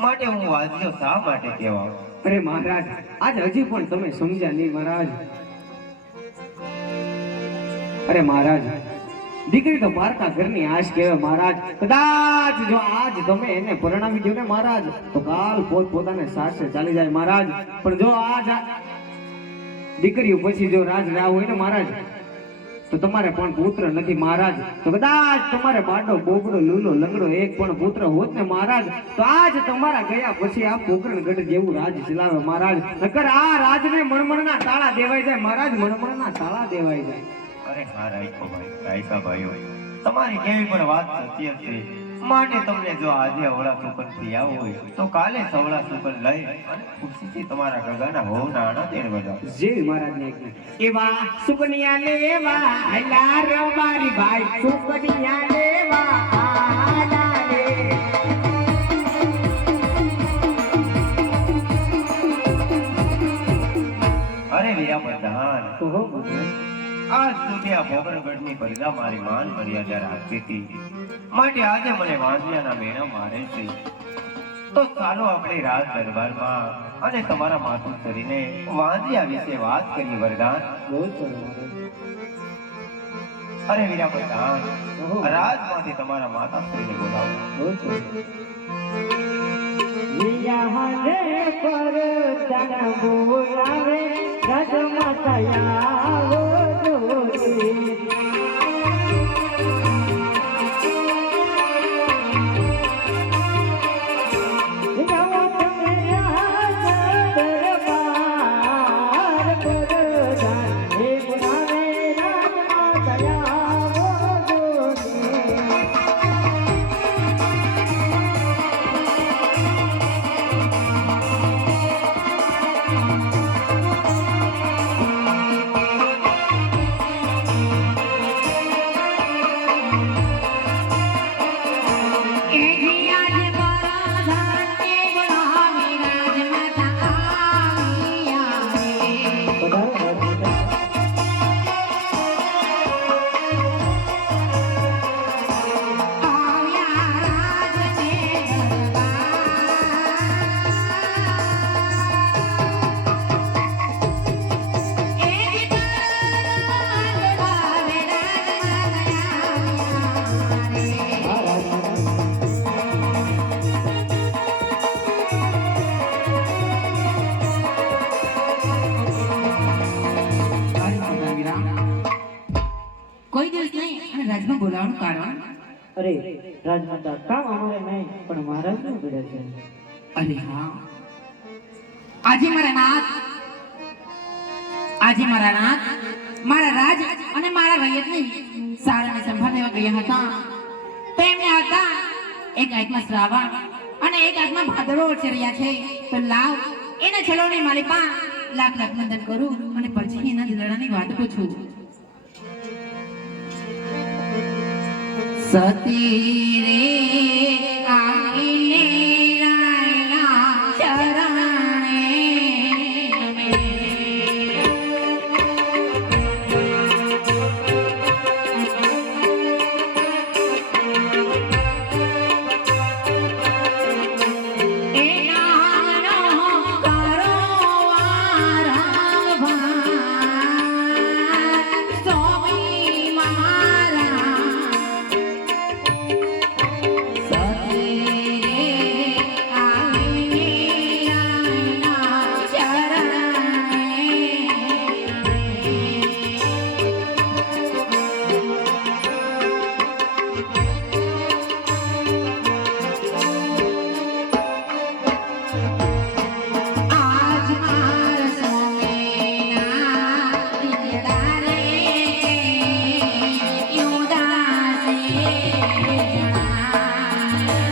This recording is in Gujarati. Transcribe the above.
માટે હું વાંચ્યો શા માટે કહેવા? અરે મહારાજ, આજ હજી પણ તમે સમજ્યા નહીં મહારાજ. અરે મહારાજ, દીકરી તો પારકા ઘરની આશ કહેવાય મહારાજ. કદાચ જો આજ તમે એને પરણાવી દો ને મહારાજ, તો કાલ પોતાને સાસે ચાલી જાય મહારાજ. પણ જો આજ દીકરીઓ પછી જો રાજ રહ્યા હોય ને મહારાજ, તો તમારે પણ પુત્ર નથી મહારાજ. તો કદાચ તમારે બાડો બોબડો લૂલો લંગડો એક પણ પુત્ર હોત ને મહારાજ, તો આજ તમારા ગયા પછી આ પોકરણગઢ જેવું રાજ ચલાવે મહારાજ. નકર આ રાજને મણમણના તાળા દેવાઈ જાય મહારાજ, મણમણના તાળા દેવાઈ જાય. અરે હા રાયકો ભાઈ, રાયકા ભાઈઓ, તમારી કેવી પણ વાત સત્ય છે. માટે તમને જો આજે અવળા સુકન થી આવો હોય, તો કાલે સવળા સુકન લઈ અને ખુશીથી તમારા ગગાના હોવના આણા તેડ બજાવો. જે મહારાજને એવા સુકનિયા લેવા આલા રે મારી ભાઈ, સુકનિયા લેવા આલા રે. અરે વીરા પ્રધાન, આજ સુધી આ પોકરણગઢની પ્રજા મારી માન મર્યાદા રાખતી હતી, માટે આજે મને વાંદિયાના મેણા મારે છે. તો ચાલો આપણે રાજ દરબારમાં અને તમારા માતુશ્રીને વાંદિયા વિશે વાત કરીએ વરદાન. અરે વીરા પ્રધાન, રાજમાંથી તમારા માતાશ્રીને બોલાવો. બોલાવે રાજમાં બોલાવવાનું કારણ? અરે રાજમાતા, કામ અમારે નહીં પણ મહારાજ નું પડે છે. અરે હા, આજે મારા નાથ મારા રાજ અને મારા રૈયતને સારાને સંભાળ લેવા ગયા હતા. તો એમને હતા એક હાથમાં શ્રાવણ અને એક હાથમાં ભાદરો વચ્ચે રહ્યા છે. તો લાવ એના છલોની માલિપા લાખ લાખ નંદન કરું અને પછી એના દિલડાની વાત પૂછું. સતી રે આવીને રાયના ચરણે જણાય